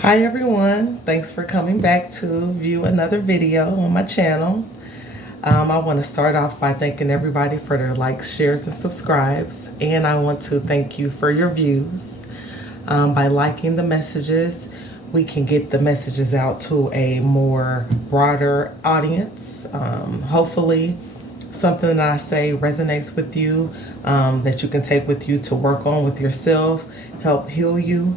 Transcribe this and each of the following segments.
Hi everyone, thanks for coming back to view another video on my channel. I want to start off by thanking everybody for their likes, shares, and subscribes. And I want to thank you for your views. By liking the messages, we can get the messages out to a more broader audience. Hopefully something that I say resonates with you, that you can take with you to work on with yourself, help heal you.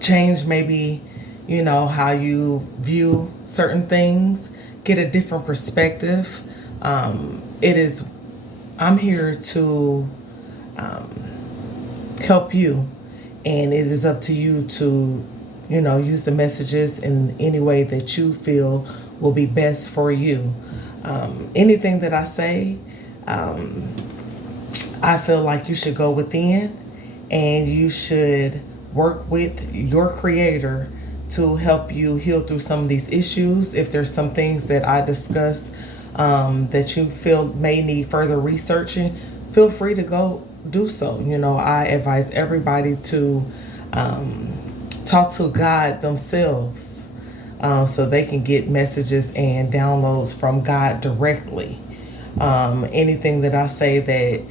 Change maybe how you view certain things, get a different perspective. It is I'm here to help you, and it is up to you to use the messages in any way that you feel will be best for you. Anything that I say, I feel like you should go within and you should work with your creator to help you heal through some of these issues. If there's some things that I discuss that you feel may need further researching, feel free to go do so. I advise everybody to talk to God themselves, so they can get messages and downloads from God directly. Anything that I say that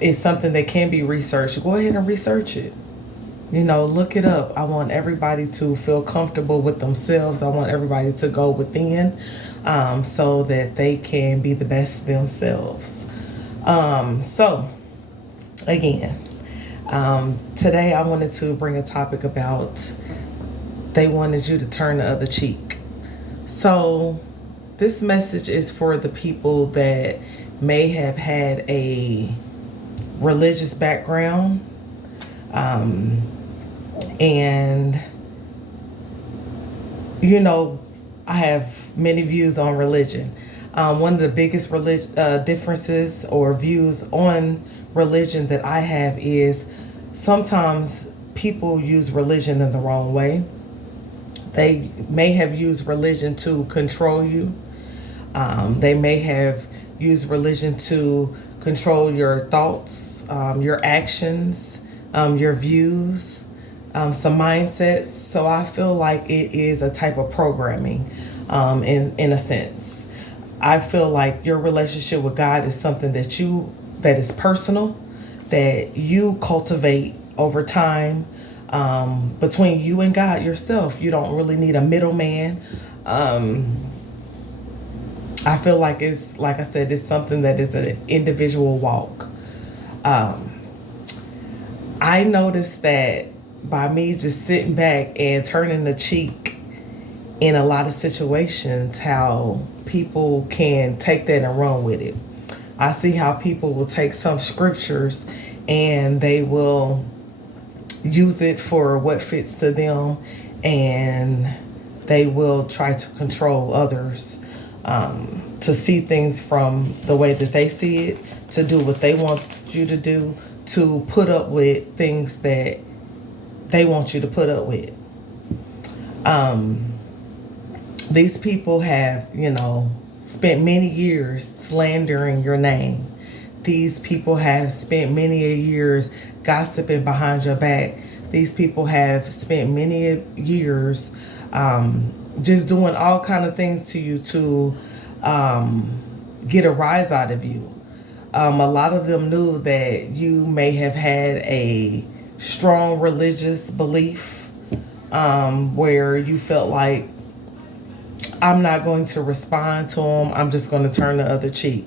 is something that can be researched, go ahead and research it. Look it up. I want everybody to feel comfortable with themselves. I want everybody to go within, so that they can be the best themselves. So, again, today I wanted to bring a topic about they wanted you to turn the other cheek. So, this message is for the people that may have had a religious background, and I have many views on religion. One of the biggest differences or views on religion that I have is sometimes people use religion in the wrong way. They may have used religion to control you. They may have used religion to control your thoughts, your actions, your views, some mindsets. So I feel like it is a type of programming, in a sense. I feel like your relationship with God is something that is personal, that you cultivate over time, between you and God yourself. You don't really need a middleman. I feel like it's, like I said, it's something that is an individual walk. I noticed that by me just sitting back and turning the cheek in a lot of situations, how people can take that and run with it. I see how people will take some scriptures and they will use it for what fits to them, and they will try to control others, to see things from the way that they see it, to do what they want you to do, to put up with things that they want you to put up with. These people have, spent many years slandering your name. These people have spent many years gossiping behind your back. These people have spent many years just doing all kind of things to you to get a rise out of you. A lot of them knew that you may have had a strong religious belief, where you felt like, I'm not going to respond to them. I'm just going to turn the other cheek.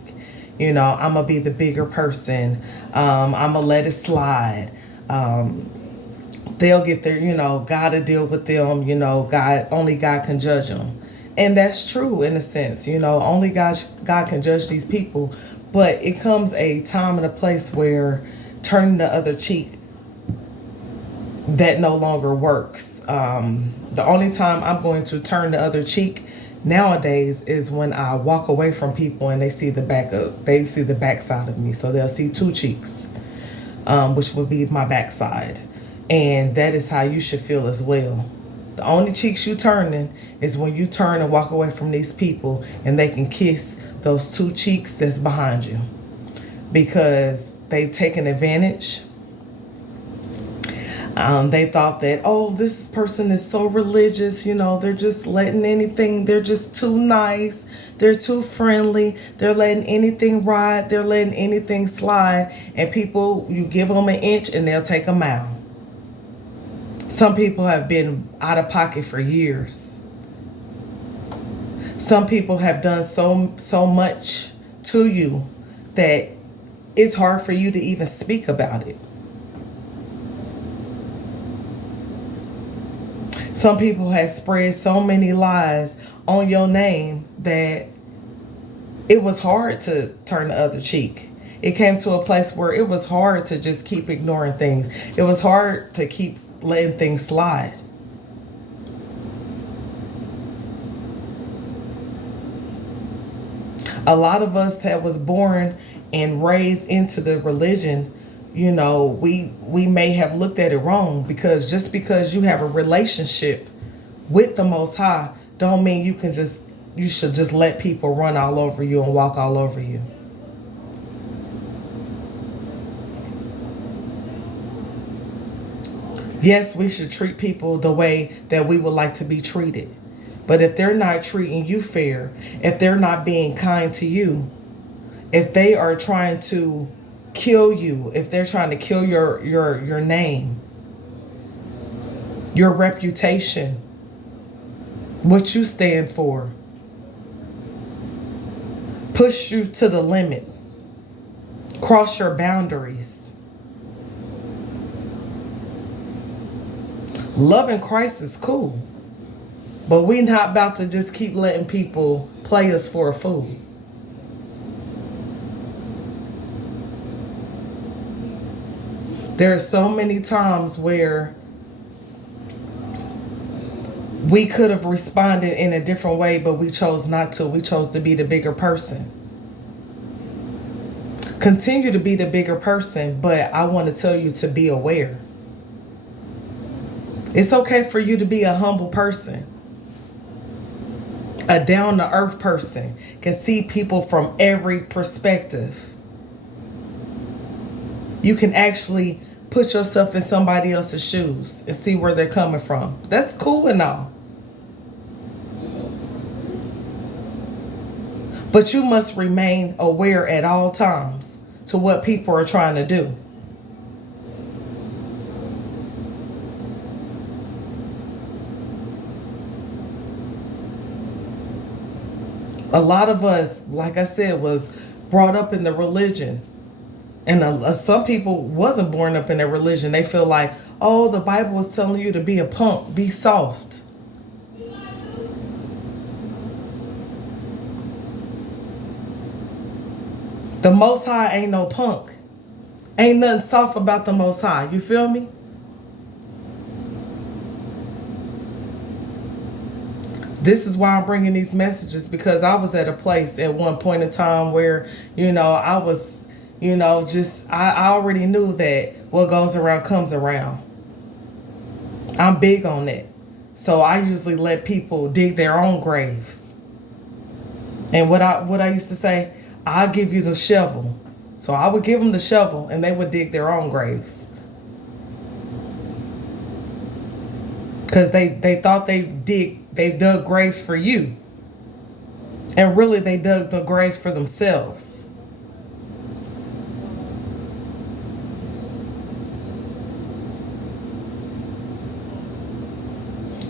I'm going to be the bigger person. I'm going to let it slide. They'll get there, God to deal with them. Only God can judge them. And that's true in a sense. Only God can judge these people. But it comes a time and a place where turning the other cheek, that no longer works. The only time I'm going to turn the other cheek nowadays is when I walk away from people and they see the backside of me. So they'll see two cheeks, which would be my backside. And that is how you should feel as well. The only cheeks you turning is when you turn and walk away from these people and they can kiss those two cheeks that's behind you, because they've taken advantage. They thought that, oh, this person is so religious, they're just letting anything, they're just too nice, they're too friendly, they're letting anything ride, they're letting anything slide, and people, you give them an inch and they'll take a mile. Some people have been out of pocket for years. Some people have done so much to you that it's hard for you to even speak about it. Some people have spread so many lies on your name that it was hard to turn the other cheek. It came to a place where it was hard to just keep ignoring things. It was hard to keep letting things slide. A lot of us that was born and raised into the religion, we may have looked at it wrong, because just because you have a relationship with the Most High don't mean you should just let people run all over you and walk all over you. Yes, we should treat people the way that we would like to be treated. But if they're not treating you fair, if they're not being kind to you, if they are trying to kill you, if they're trying to kill your name, your reputation, what you stand for, push you to the limit, cross your boundaries. Loving Christ is cool, but we're not about to just keep letting people play us for a fool. There are so many times where we could have responded in a different way, but we chose not to. We chose to be the bigger person. Continue to be the bigger person, but I want to tell you to be aware. It's okay for you to be a humble person. A down-to-earth person can see people from every perspective. You can actually put yourself in somebody else's shoes and see where they're coming from. That's cool and all. But you must remain aware at all times to what people are trying to do. A lot of us, like I said, was brought up in the religion. And some people wasn't born up in their religion. They feel like, oh, the Bible is telling you to be a punk, be soft. The Most High ain't no punk. Ain't nothing soft about the Most High. You feel me? This is why I'm bringing these messages, because I was at a place at one point in time where, I was, I already knew that what goes around comes around. I'm big on that. So I usually let people dig their own graves. And what I used to say, I'll give you the shovel. So I would give them the shovel and they would dig their own graves. Because they thought they dug graves for you. And really they dug the graves for themselves.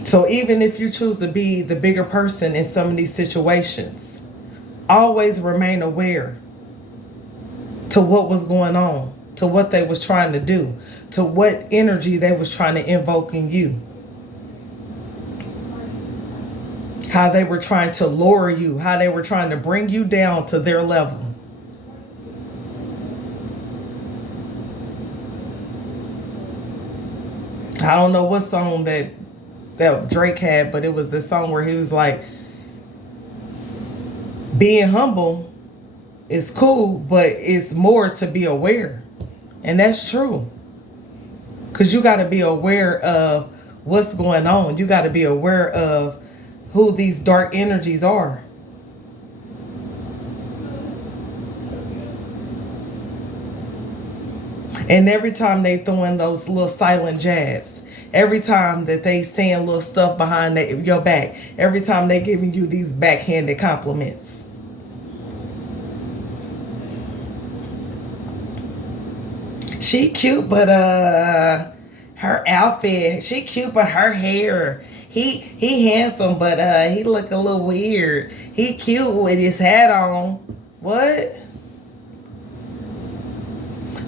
So even if you choose to be the bigger person in some of these situations, always remain aware to what was going on, to what they was trying to do, to what energy they was trying to invoke in you. How they were trying to lure you, how they were trying to bring you down to their level. I don't know what song that Drake had, but it was the song where he was like, being humble is cool, but it's more to be aware. And that's true. Because you got to be aware of what's going on. You got to be aware of who these dark energies are. And every time they throwing those little silent jabs, every time that they saying little stuff behind your back, every time they giving you these backhanded compliments. She cute, but her outfit. She cute, but her hair. He handsome, but he look a little weird. He cute with his hat on. What?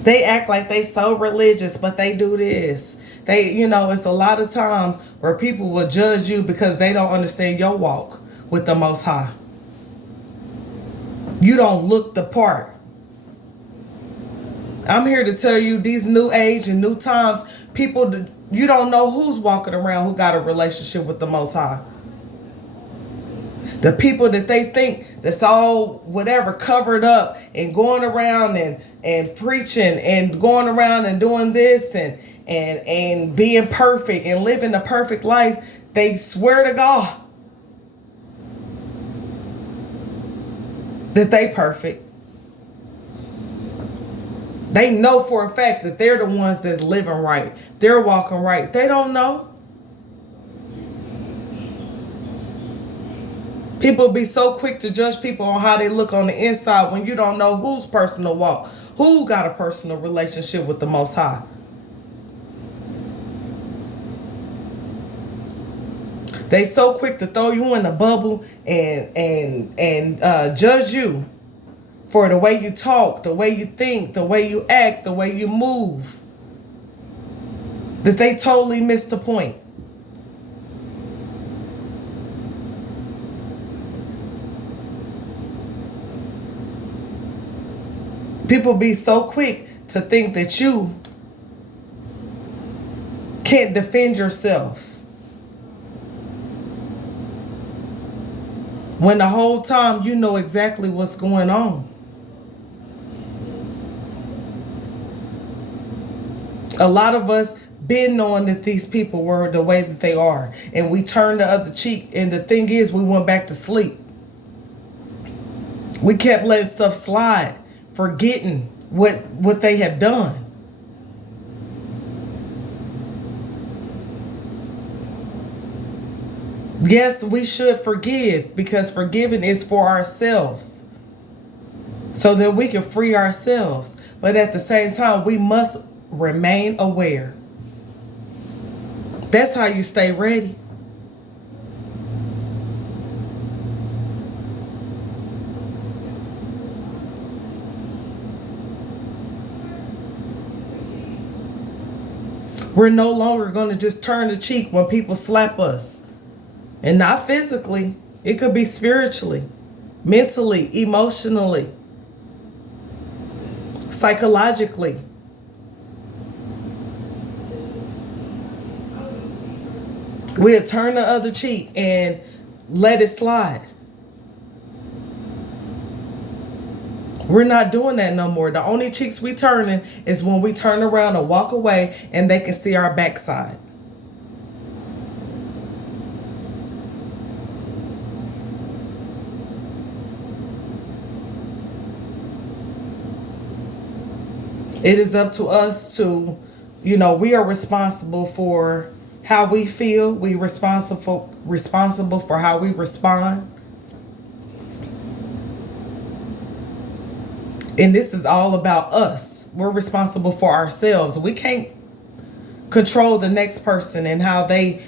They act like they so religious, but they do this. It's a lot of times where people will judge you because they don't understand your walk with the Most High. You don't look the part. I'm here to tell you, these new age and new times, people, you don't know who's walking around who got a relationship with the Most High. The people that they think that's all whatever covered up and going around and preaching and going around and doing this and being perfect and living a perfect life, they swear to God that they perfect. They know for a fact that they're the ones that's living right. They're walking right. They don't know. People be so quick to judge people on how they look on the inside when you don't know whose personal walk, who got a personal relationship with the Most High. They so quick to throw you in a bubble and judge you for the way you talk, the way you think, the way you act, the way you move, that they totally missed the point. People be so quick to think that you can't defend yourself, when the whole time you know exactly what's going on. A lot of us been knowing that these people were the way that they are, and we turned the other cheek, and the thing is, we went back to sleep. We kept letting stuff slide, forgetting what they have done. Yes, we should forgive, because forgiving is for ourselves, so that we can free ourselves. But at the same time, we must remain aware. That's how you stay ready. We're no longer going to just turn the cheek when people slap us. And not physically. It could be spiritually, mentally, emotionally, psychologically. We'll turn the other cheek and let it slide. We're not doing that no more. The only cheeks we turning is when we turn around and walk away and they can see our backside. It is up to us to, we are responsible for how we feel. We responsible for how we respond. And this is all about us. We're responsible for ourselves. We can't control the next person and how they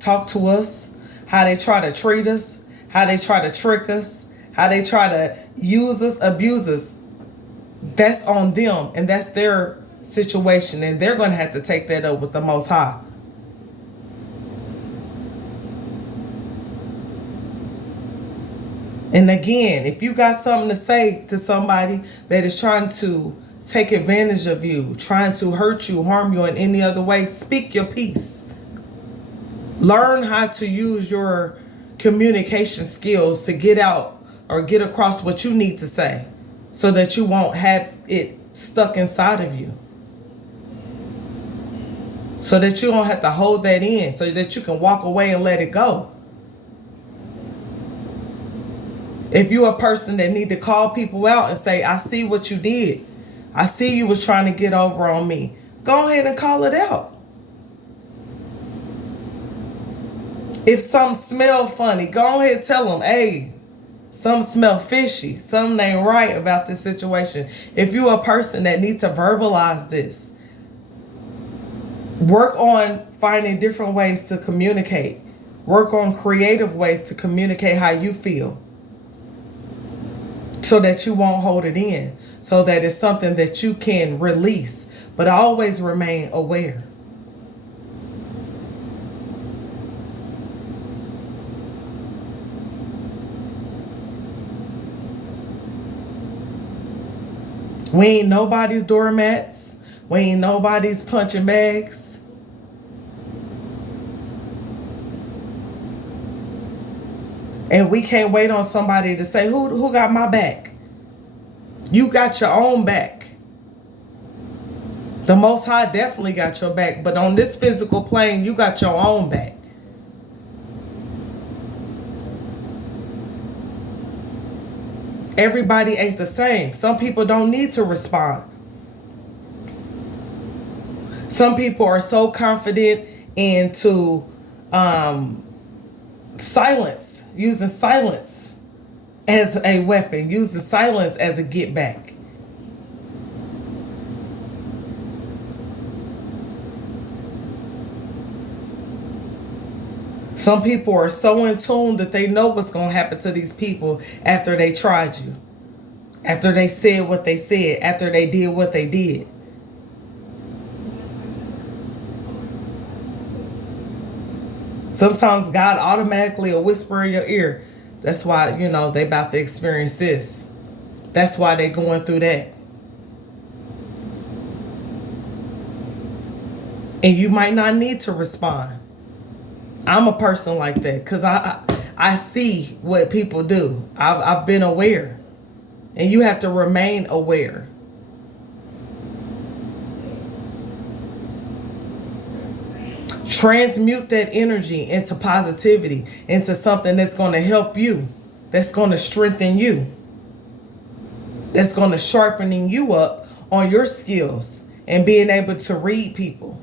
talk to us, how they try to treat us, how they try to trick us, how they try to use us, abuse us. That's on them, and that's their situation, and they're going to have to take that up with the Most High. And again, if you got something to say to somebody that is trying to take advantage of you, trying to hurt you, harm you in any other way, speak your piece. Learn how to use your communication skills to get out or get across what you need to say, so that you won't have it stuck inside of you. So that you don't have to hold that in, so that you can walk away and let it go. If you're a person that need to call people out and say, I see what you did, I see you was trying to get over on me. Go ahead and call it out. If something smell funny, go ahead and tell them, hey, something smell fishy. Something ain't right about this situation. If you're a person that needs to verbalize this, work on finding different ways to communicate. Work on creative ways to communicate how you feel, so that you won't hold it in, so that it's something that you can release, but always remain aware. We ain't nobody's doormats. We ain't nobody's punching bags. And we can't wait on somebody to say, who got my back? You got your own back. The Most High definitely got your back. But on this physical plane, you got your own back. Everybody ain't the same. Some people don't need to respond. Some people are so confident into silence, using silence as a weapon, using silence as a get back. Some people are so in tune that they know what's going to happen to these people after they tried you, after they said what they said, after they did what they did. Sometimes God automatically will whisper in your ear. That's why, they about to experience this. That's why they going through that. And you might not need to respond. I'm a person like that because I see what people do. I've been aware. And you have to remain aware. Transmute that energy into positivity, into something that's going to help you, that's going to strengthen you, that's going to sharpening you up on your skills and being able to read people.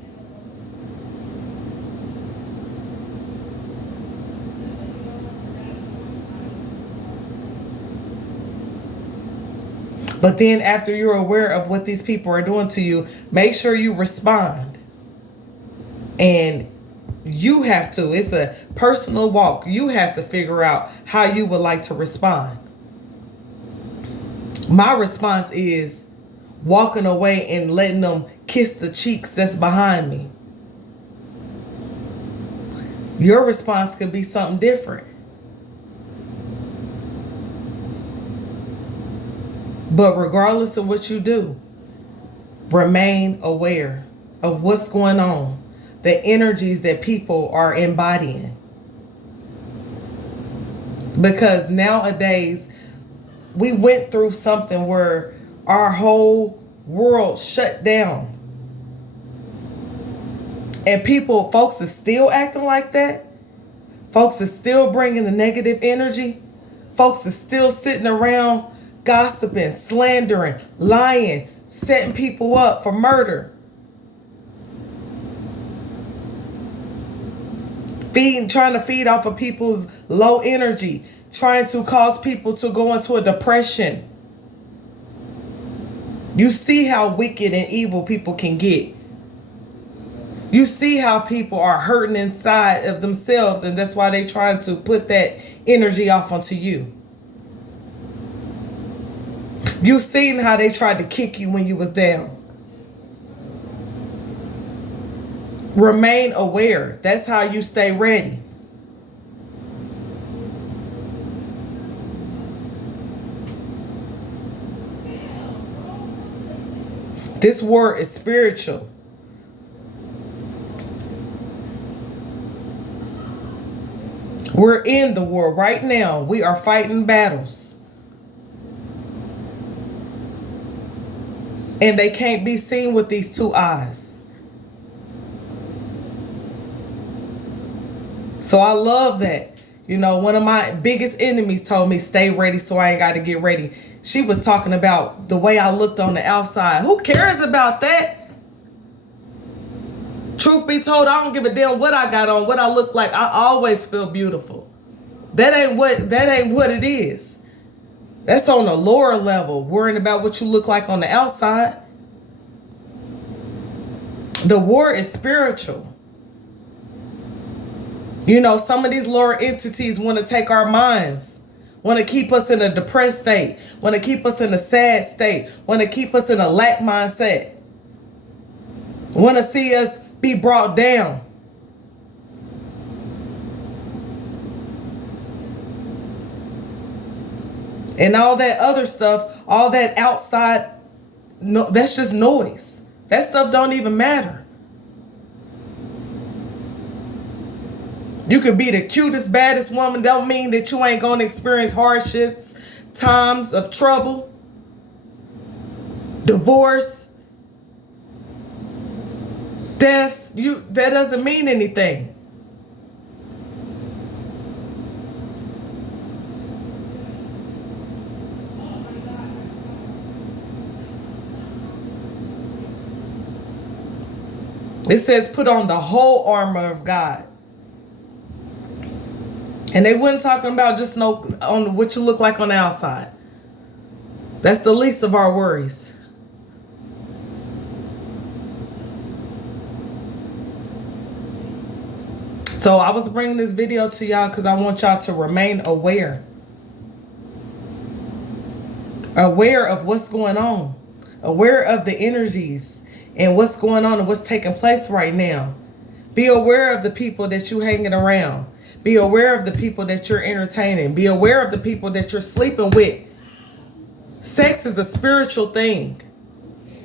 But then after you're aware of what these people are doing to you, make sure you respond. And you have to, it's a personal walk. You have to figure out how you would like to respond. My response is walking away and letting them kiss the cheeks that's behind me. Your response could be something different. But regardless of what you do, remain aware of what's going on, the energies that people are embodying. Because nowadays, we went through something where our whole world shut down. And folks are still acting like that. Folks are still bringing the negative energy. Folks are still sitting around gossiping, slandering, lying, setting people up for murder. Trying to feed off of people's low energy, trying to cause people to go into a depression. You see how wicked and evil people can get. You see how people are hurting inside of themselves, and that's why they're trying to put that energy off onto you. You've seen how they tried to kick you when you was down. Remain aware. That's how you stay ready. This war is spiritual. We're in the war right now. We are fighting battles. And they can't be seen with these two eyes. So I love that. You know, one of my biggest enemies told me, stay ready so I ain't got to get ready. She was talking about the way I looked on the outside. Who cares about that? Truth be told, I don't give a damn what I got on, what I look like. I always feel beautiful. That ain't what it is. That's on a lower level, worrying about what you look like on the outside. The war is spiritual. You know, some of these lower entities want to take our minds, want to keep us in a depressed state, want to keep us in a sad state, want to keep us in a lack mindset, want to see us be brought down. And all that other stuff, all that outside, no, that's just noise. That stuff don't even matter. You could be the cutest, baddest woman. Don't mean that you ain't gonna experience hardships, times of trouble, divorce, deaths. That doesn't mean anything. It says put on the whole armor of God. And they wasn't talking about just on what you look like on the outside. That's the least of our worries. So I was bringing this video to y'all because I want y'all to remain aware. Aware of what's going on. Aware of the energies and what's going on and what's taking place right now. Be aware of the people that you're hanging around. Be aware of the people that you're entertaining. Be aware of the people that you're sleeping with. Sex is a spiritual thing.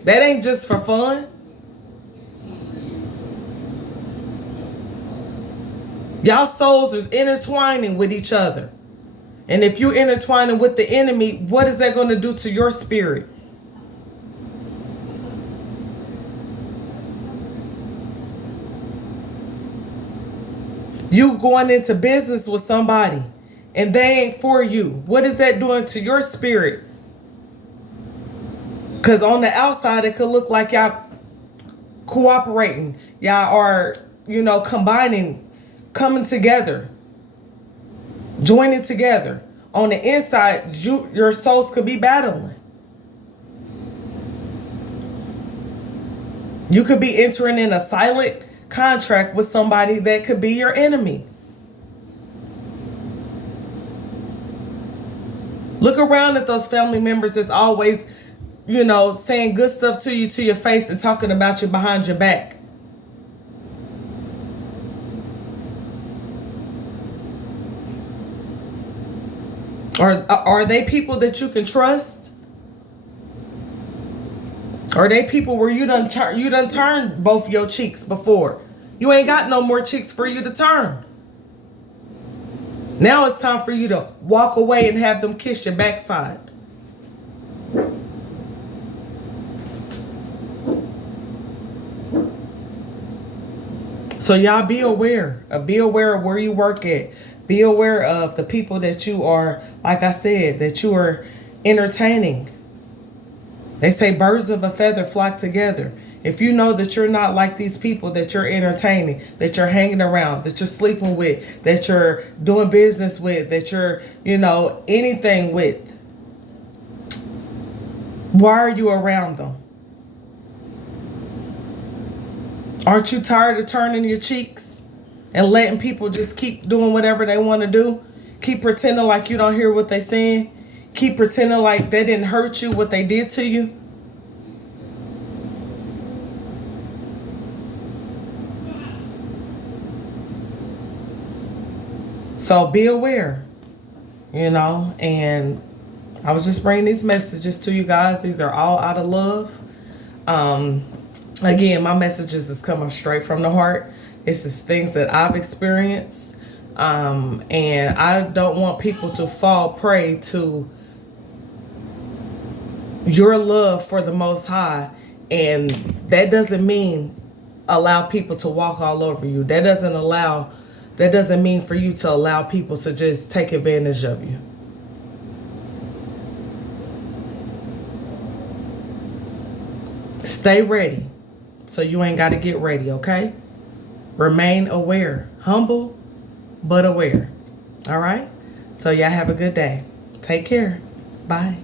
That ain't just for fun. Y'all souls is intertwining with each other. And if you're intertwining with the enemy, what is that going to do to your spirit? You going into business with somebody and they ain't for you. What is that doing to your spirit? Because on the outside, it could look like y'all cooperating. Y'all are, combining, coming together, joining together. On the inside, your souls could be battling. You could be entering in a silent contract with somebody that could be your enemy. Look around at those family members that's always, saying good stuff to you to your face and talking about you behind your back. Are they people that you can trust? Are they people where you done turned both your cheeks before? You ain't got no more cheeks for you to turn. Now it's time for you to walk away and have them kiss your backside. So y'all be aware. Be aware of where you work at. Be aware of the people that you are, like I said, that you are entertaining. They say birds of a feather flock together. If you know that you're not like these people that you're entertaining, that you're hanging around, that you're sleeping with, that you're doing business with, that you're, anything with, why are you around them? Aren't you tired of turning your cheeks and letting people just keep doing whatever they want to do? Keep pretending like you don't hear what they're saying? Keep pretending like they didn't hurt you, what they did to you? So be aware, and I was just bringing these messages to you guys. These are all out of love. Again, my messages is coming straight from the heart. It's just things that I've experienced. And I don't want people to fall prey to your love for the Most High. And that doesn't mean allow people to walk all over you. That doesn't allow that doesn't mean for you to allow people to just take advantage of you. Stay ready so you ain't got to get ready, okay? Remain aware. Humble, but aware. All right? So y'all have a good day. Take care. Bye.